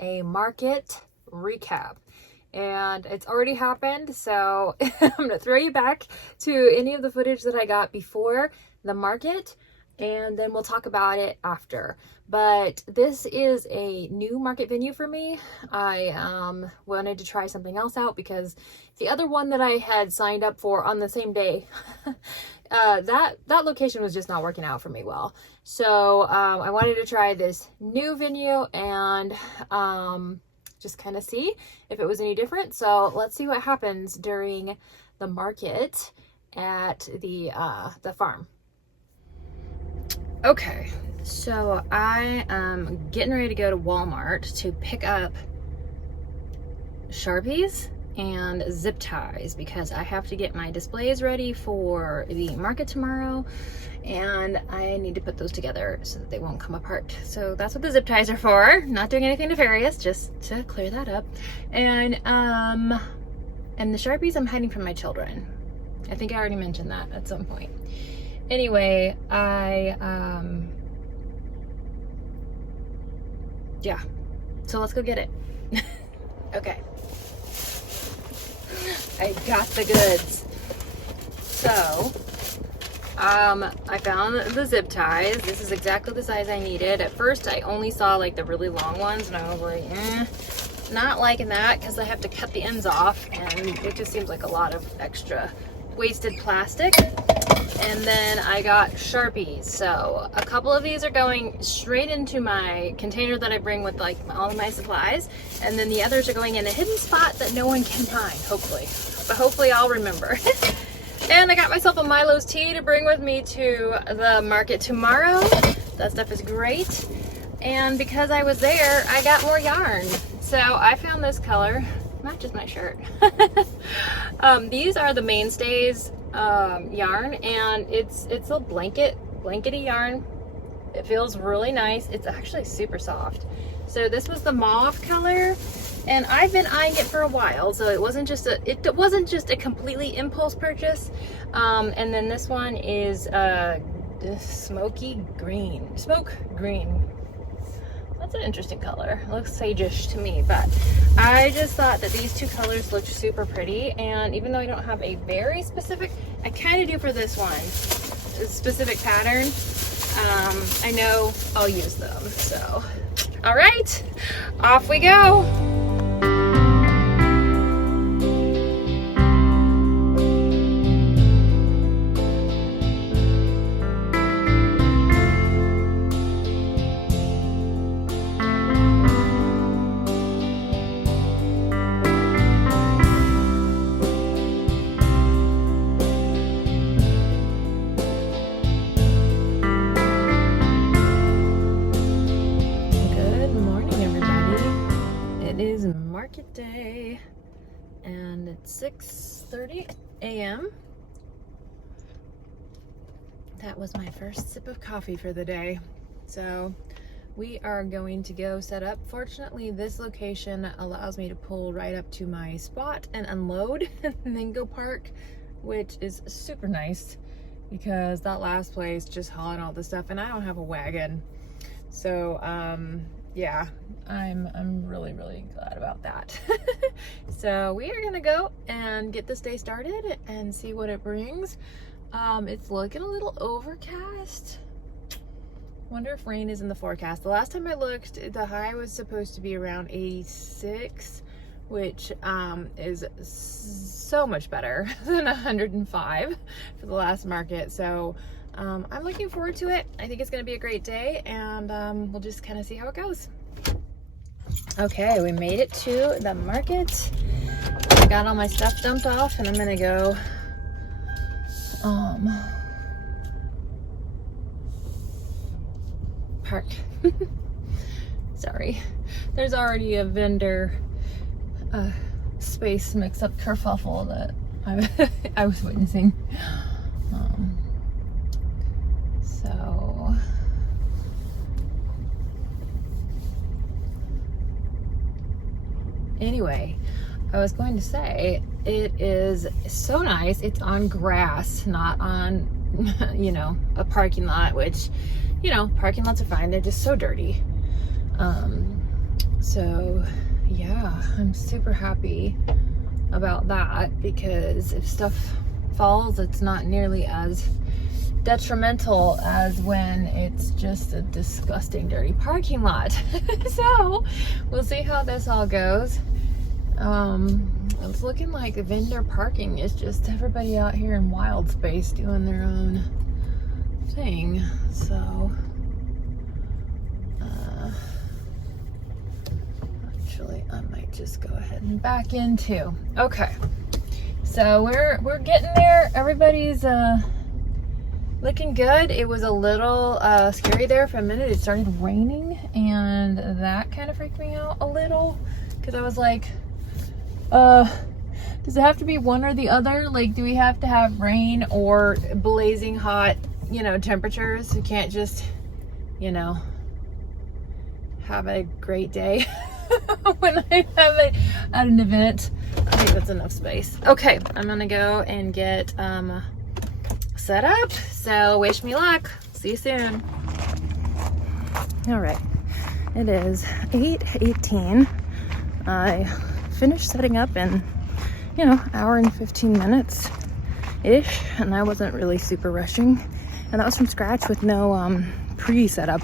a market recap. And it's already happened, so I'm going to throw you back to any of the footage that I got before the market, and then we'll talk about it after. But this is a new market venue for me. I wanted to try something else out because the other one that I had signed up for on the same day, that location was just not working out for me well. So I wanted to try this new venue and just kind of see if it was any different. So let's see what happens during the market at the farm. Okay, so I am getting ready to go to Walmart to pick up Sharpies and zip ties because I have to get my displays ready for the market tomorrow, and I need to put those together so that they won't come apart. So that's what the zip ties are for. Not doing anything nefarious, just to clear that up. And the Sharpies I'm hiding from my children. I think I already mentioned that at some point. Anyway, yeah, so let's go get it. Okay. I got the goods. So, I found the zip ties. This is exactly the size I needed. At first, I only saw like the really long ones, and I was like, not liking that because I have to cut the ends off, and it just seems like a lot of extra wasted plastic. And then I got Sharpies. So a couple of these are going straight into my container that I bring with like all of my supplies. And then the others are going in a hidden spot that no one can find, hopefully. But hopefully I'll remember. And I got myself a Milo's tea to bring with me to the market tomorrow. That stuff is great. And because I was there, I got more yarn. So I found this color, matches my shirt. These are the Mainstays yarn, and it's a blankety yarn. It feels really nice. It's actually super soft. So this was the mauve color, and I've been eyeing it for a while, so it wasn't just a completely impulse purchase. And then this one is smoke green. That's an interesting color. It looks sage-ish to me, but I just thought that these two colors looked super pretty, and even though I don't have a very specific, I kind of do for this one, a specific pattern, I know I'll use them. So, all right, off we go. Market day, and it's 6:30 a.m. That was my first sip of coffee for the day. So we are going to go set up. Fortunately, this location allows me to pull right up to my spot and unload and then go park, which is super nice because that last place just hauling all the stuff, and I don't have a wagon. So yeah, I'm really glad about that. So we are gonna go and get this day started and see what it brings. It's looking a little overcast. Wonder if rain is in the forecast. The last time I looked, the high was supposed to be around 86, which is so much better than 105 for the last market. So I'm looking forward to it. I think it's going to be a great day, and we'll just kind of see how it goes. Okay, we made it to the market. I got all my stuff dumped off, and I'm going to go park. Sorry, there's already a vendor space mix-up kerfuffle that I was witnessing. So anyway, I was going to say, it is so nice. It's on grass, not on, you know, a parking lot, which, you know, parking lots are fine. They're just so dirty. So yeah, I'm super happy about that, because if stuff falls, it's not nearly as detrimental as when it's just a disgusting dirty parking lot. So we'll see how this all goes. It's looking like vendor parking is just everybody out here in wild space doing their own thing. So actually I might just go ahead and back in too. Okay, so we're getting there. Everybody's looking good. It was a little scary there for a minute. It started raining, and that kind of freaked me out a little, because I was like, does it have to be one or the other? Like, do we have to have rain or blazing hot, you know, temperatures? We can't just, you know, have a great day when I have it at an event. I think that's enough space. Okay, I'm gonna go and get set up. So wish me luck. See you soon. All right, it is 8:18. I finished setting up in, you know, hour and 15 minutes ish, and I wasn't really super rushing, and that was from scratch with no pre-setup.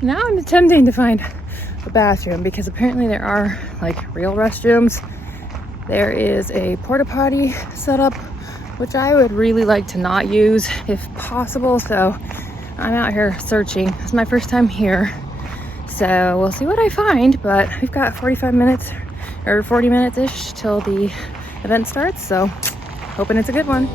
Now I'm attempting to find a bathroom, because apparently there are like real restrooms. There is a porta potty set up, which I would really like to not use if possible. So I'm out here searching. It's my first time here, so we'll see what I find. But we've got 45 minutes or 40 minutes ish till the event starts, so hoping it's a good one.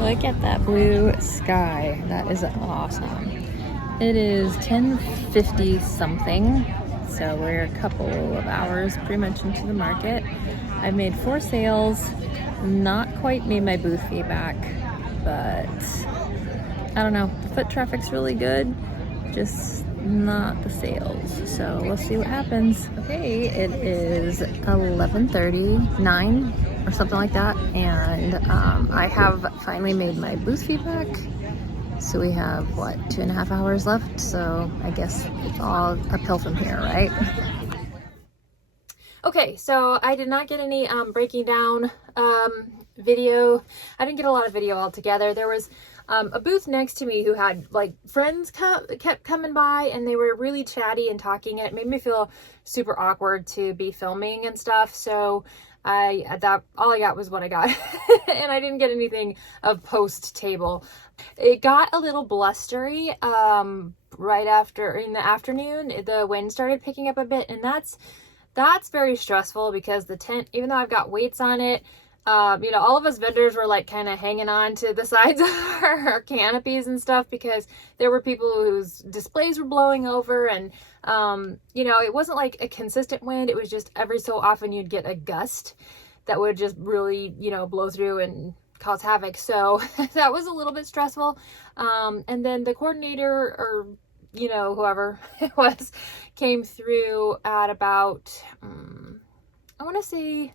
Look at that blue sky. That is awesome. It is 10:50 something, so we're a couple of hours pretty much into the market. I've made 4 sales, not quite made my booth fee back, but I don't know. The foot traffic's really good, just not the sales. So we'll see what happens. Okay, it is 11:39 or something like that, and I have finally made my booth fee back. So we have, what, 2.5 hours left? So I guess it's all uphill from here, right? Okay, so I did not get any breaking down video. I didn't get a lot of video altogether. There was a booth next to me who had like friends kept coming by, and they were really chatty and talking, and it made me feel super awkward to be filming and stuff. So all I got was what I got, and I didn't get anything of post table. It got a little blustery right after, in the afternoon. The wind started picking up a bit, and that's very stressful, because the tent, even though I've got weights on it, you know, all of us vendors were like kind of hanging on to the sides of our canopies and stuff, because there were people whose displays were blowing over, and you know, it wasn't like a consistent wind. It was just every so often you'd get a gust that would just really, you know, blow through and cause havoc. So that was a little bit stressful. And then the coordinator, or you know, whoever it was, came through at about I want to say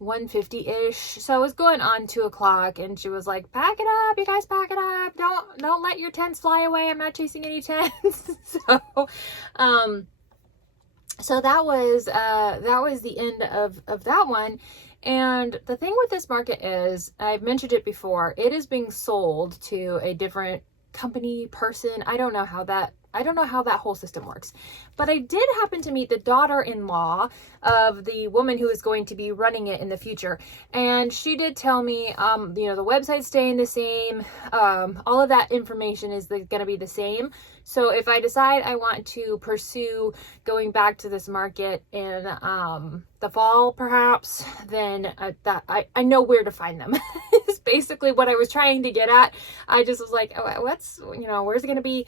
1:50-ish. So it was going on 2 o'clock, and she was like, pack it up, you guys, pack it up. Don't let your tents fly away. I'm not chasing any tents. So that was the end of that one. And the thing with this market is, I've mentioned it before, it is being sold to a different company, person. I don't know how that I don't know how that whole system works. But I did happen to meet the daughter-in-law of the woman who is going to be running it in the future. And she did tell me, the website's staying the same. All of that information is going to be the same. So if I decide I want to pursue going back to this market in the fall, perhaps, then I know where to find them. It's basically what I was trying to get at. I just was like, oh, where's it going to be?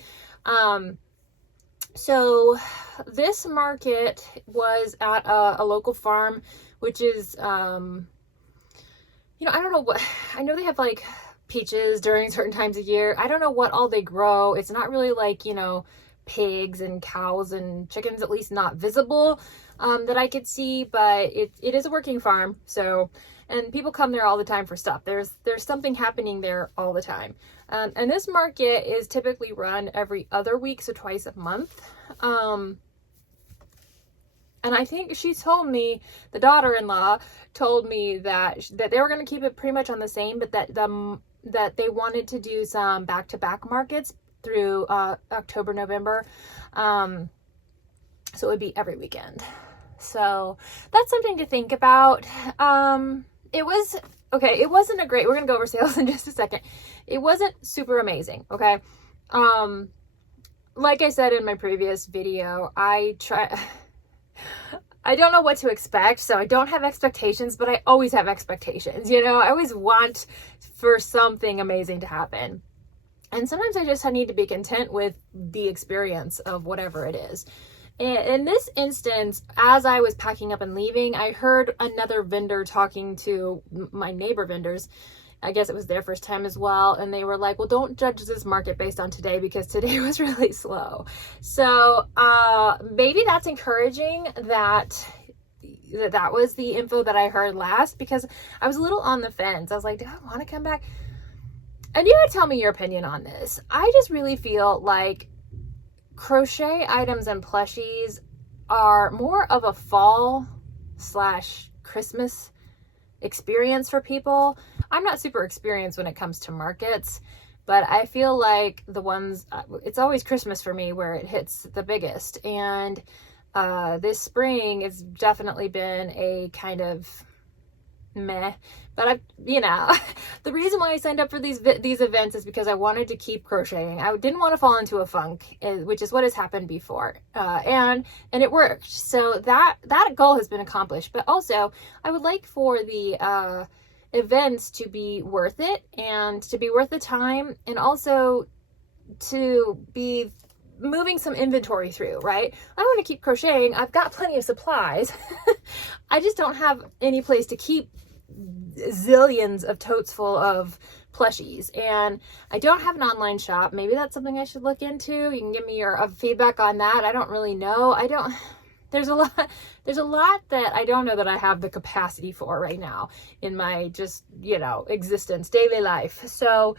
So this market was at a local farm, which is, I don't know I know they have like peaches during certain times of year. I don't know what all they grow. It's not really like, pigs and cows and chickens, at least not visible, that I could see, but it is a working farm. So, and people come there all the time for stuff. There's something happening there all the time. And this market is typically run every other week, so twice a month. And I think she told me, the daughter-in-law told me that they were going to keep it pretty much on the same, but that they wanted to do some back-to-back markets through October, November. So it would be every weekend. So that's something to think about. It wasn't a great, we're going to go over sales in just a second. It wasn't super amazing. Okay. Like I said in my previous video, I don't know what to expect, so I don't have expectations, but I always have expectations. I always want for something amazing to happen. And sometimes I just need to be content with the experience of whatever it is. In this instance, as I was packing up and leaving, I heard another vendor talking to my neighbor vendors. I guess it was their first time as well. And they were like, well, don't judge this market based on today because today was really slow. So maybe that's encouraging that was the info that I heard last, because I was a little on the fence. I was like, do I want to come back? And you would tell me your opinion on this. I just really feel like crochet items and plushies are more of a fall/Christmas experience for people. I'm not super experienced when it comes to markets, but I feel like it's always Christmas for me where it hits the biggest. And this spring it's definitely been a kind of meh, but the reason why I signed up for these events is because I wanted to keep crocheting. I didn't want to fall into a funk, which is what has happened before, and it worked. So that goal has been accomplished. But also, I would like for the events to be worth it, and to be worth the time, and also to be moving some inventory through, right? I want to keep crocheting. I've got plenty of supplies. I just don't have any place to keep zillions of totes full of plushies, and I don't have an online shop. Maybe that's something I should look into. You can give me your feedback on that. I don't really know. There's a lot that I don't know that I have the capacity for right now in my just, existence, daily life. So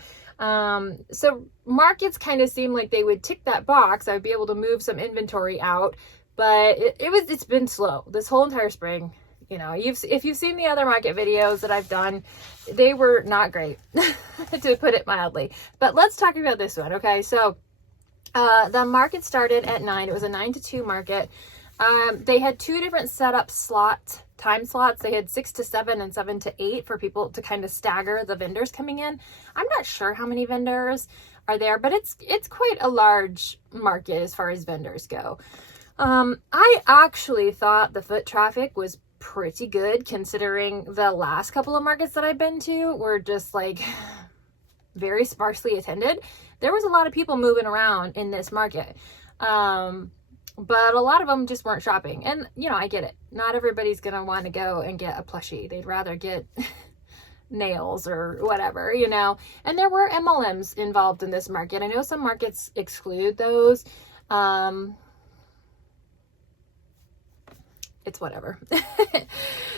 markets kind of seem like they would tick that box. I would be able to move some inventory out, but it's been slow this whole entire spring. If you've seen the other market videos that I've done, they were not great, to put it mildly. But let's talk about this one. Okay. So, the market started at 9. It was a 9 to 2 market. They had 2 different setup time slots. They had 6 to 7 and 7 to 8 for people to kind of stagger the vendors coming in. I'm not sure how many vendors are there, but it's quite a large market as far as vendors go. I actually thought the foot traffic was pretty good, considering the last couple of markets that I've been to were just like very sparsely attended. There was a lot of people moving around in this market. But a lot of them just weren't shopping. And, I get it. Not everybody's going to want to go and get a plushie. They'd rather get nails or whatever, And there were MLMs involved in this market. I know some markets exclude those. It's whatever.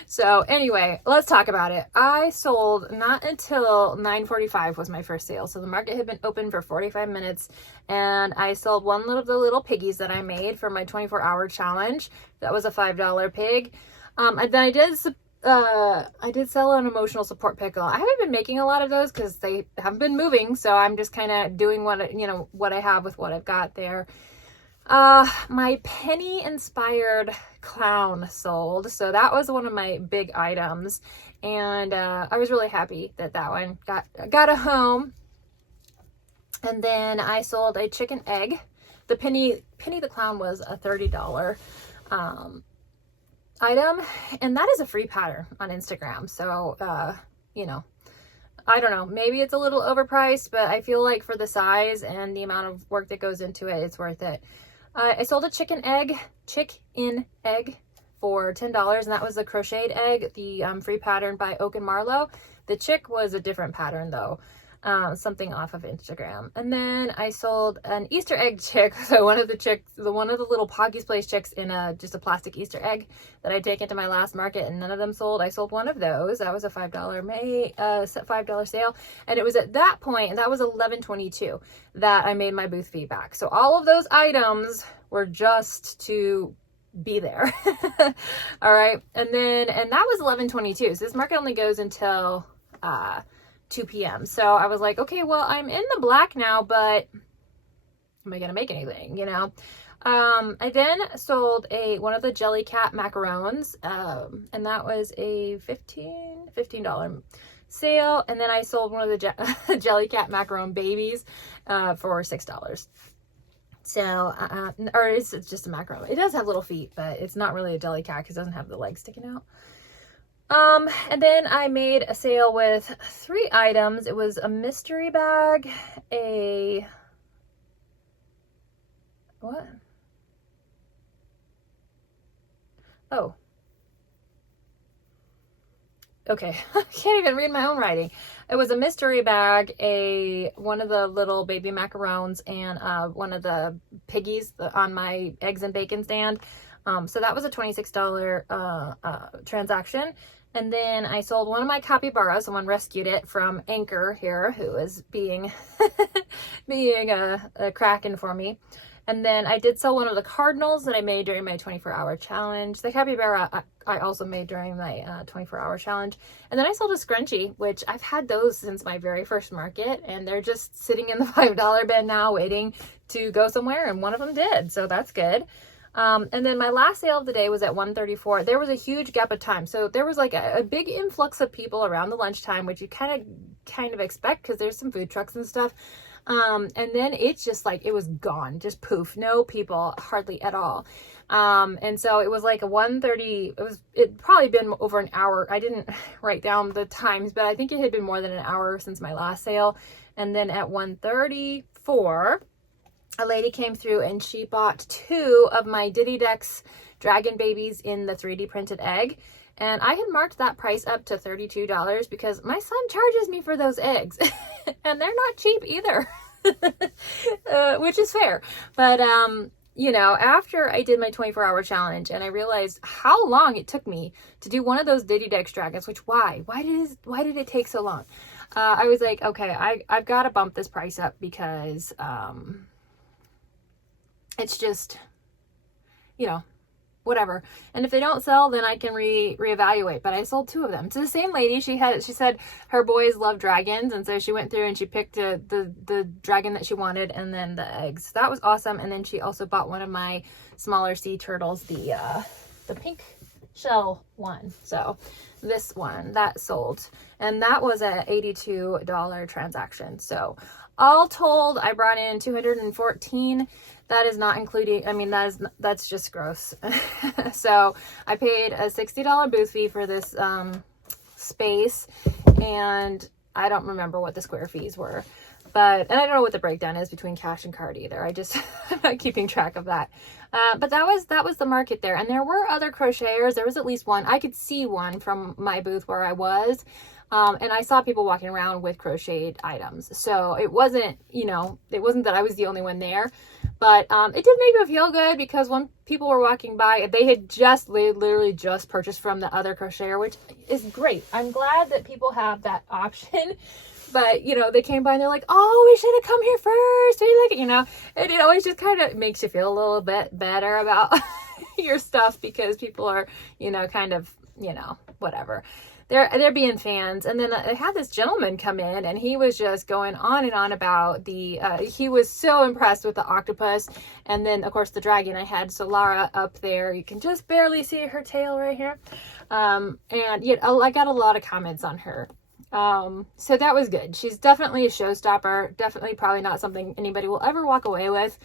So anyway, let's talk about it. I sold not until 9:45 was my first sale. So the market had been open for 45 minutes, and I sold one of the little piggies that I made for my 24-hour challenge. That was a $5 pig. And then I did sell an emotional support pickle. I haven't been making a lot of those because they haven't been moving. So I'm just kind of doing what I have with what I've got there. My penny inspired clown sold. So that was one of my big items. And I was really happy that that one got a home. And then I sold a chicken egg. The Penny the Clown was a $30 item. And that is a free pattern on Instagram. So, you know, I don't know, maybe it's a little overpriced, but I feel like for the size and the amount of work that goes into it, it's worth it. I sold a chicken egg for $10, and that was the crocheted egg, the free pattern by Oak and Marlowe. The chick was a different pattern though, something off of Instagram. And then I sold an Easter egg chick. So one of the little Poggy's Place chicks in just a plastic Easter egg that I take into my last market, and none of them sold. I sold one of those. That was a $5 sale, and it was at that point, and that was $11.22 that I made my booth fee back. So all of those items were just to be there. All right, and that was $11.22. So this market only goes until 2 p.m. So I was like, okay, well, I'm in the black now, but am I gonna make anything, you know? I then sold one of the Jellycat macarons, and that was a $15 sale. And then I sold one of the Jellycat macaron babies for $6. So, or it's just a macaron. It does have little feet, but it's not really a Jellycat because it doesn't have the legs sticking out. And then I made a sale with 3 items. It was a mystery bag, what? Oh. Okay, I can't even read my own writing. It was a mystery bag, one of the little baby macarons, and one of the piggies on my eggs and bacon stand. So that was a $26 transaction. And then I sold one of my capybaras. Someone rescued it from Anchor here, who was being a kraken for me. And then I did sell one of the cardinals that I made during my 24-hour challenge. The capybara I also made during my 24-hour challenge. And then I sold a scrunchie, which I've had those since my very first market, and they're just sitting in the $5 bin now waiting to go somewhere, and one of them did, so that's good. And then my last sale of the day was at 1:34. There was a huge gap of time. So there was like a big influx of people around the lunchtime, which you kind of expect because there's some food trucks and stuff. And then it's just like, it was gone, just poof, no people, hardly at all. And so it was like a 1:30, it'd probably been over an hour. I didn't write down the times, but I think it had been more than an hour since my last sale. And then at 1:34, a lady came through and she bought 2 of my Didydex dragon babies in the 3D printed egg. And I had marked that price up to $32 because my son charges me for those eggs and they're not cheap either, which is fair. But, you know, after I did my 24-hour challenge and I realized how long it took me to do one of those Didydex dragons, which why did it take so long? I was like, okay, I've got to bump this price up because, it's just, you know, whatever. And if they don't sell, then I can reevaluate. But I sold 2 of them to the same lady. She said her boys love dragons, and so she went through and she picked the dragon that she wanted, and then the eggs. That was awesome. And then she also bought one of my smaller sea turtles, the pink shell one. So this one that sold, and that was a $82 transaction. So all told, I brought in $214. That is not including, I mean, that's just gross. So I paid a $60 booth fee for this space, and I don't remember what the square fees were, and I don't know what the breakdown is between cash and card either. I'm not keeping track of that. But that was the market there. And there were other crocheters. There was at least one. I could see one from my booth where I was. And I saw people walking around with crocheted items. So it wasn't, it wasn't that I was the only one there. But it did make me feel good because when people were walking by, they had literally just purchased from the other crocheter, which is great. I'm glad that people have that option. But, they came by and they're like, oh, we should have come here first. And it always just kind of makes you feel a little bit better about your stuff because people are, kind of you know, whatever. They're being fans. And then I had this gentleman come in, and he was just going on and on about he was so impressed with the octopus, and then of course the dragon. I had Solara up there. You can just barely see her tail right here. And yet I got a lot of comments on her. So that was good. She's definitely a showstopper. Definitely probably not something anybody will ever walk away with.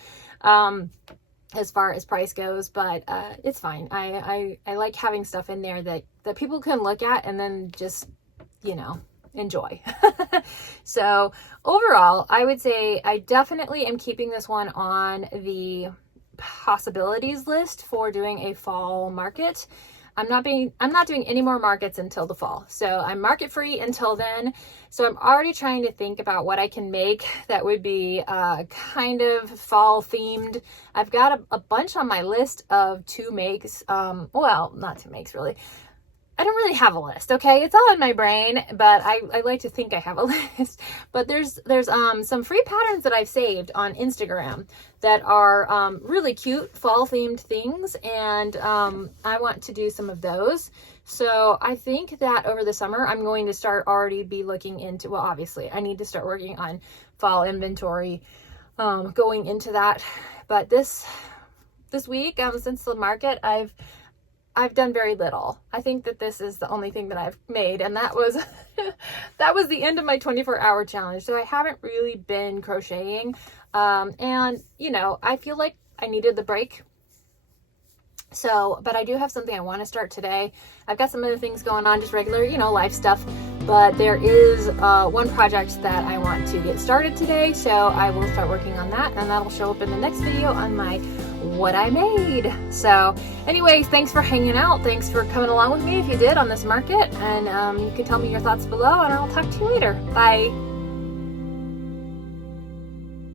As far as price goes, but it's fine. I like having stuff in there that people can look at and then just, you know, enjoy. So overall, I would say I definitely am keeping this one on the possibilities list for doing a fall market. I'm not doing any more markets until the fall. So I'm market free until then. So I'm already trying to think about what I can make that would be kind of fall themed. I've got a bunch on my list of to makes. Well, not to makes really. I don't really have a list, okay? It's all in my brain, but I like to think I have a list. But there's some free patterns that I've saved on Instagram that are really cute fall themed things, and I want to do some of those. So I think that over the summer I'm going to start already be looking into, well, obviously I need to start working on fall inventory going into that. But this week, since the market, I've done very little. I think that this is the only thing that I've made, and that was that was the end of my 24-hour challenge. So I haven't really been crocheting, and you know, I feel like I needed the break. So, but I do have something I want to start today. I've got some other things going on, just regular, you know, life stuff. But there is one project that I want to get started today, so I will start working on that, and that'll show up in the next video on my what I made. So anyways, thanks for hanging out. Thanks for coming along with me if you did on this market, and you can tell me your thoughts below, and I'll talk to you later. Bye.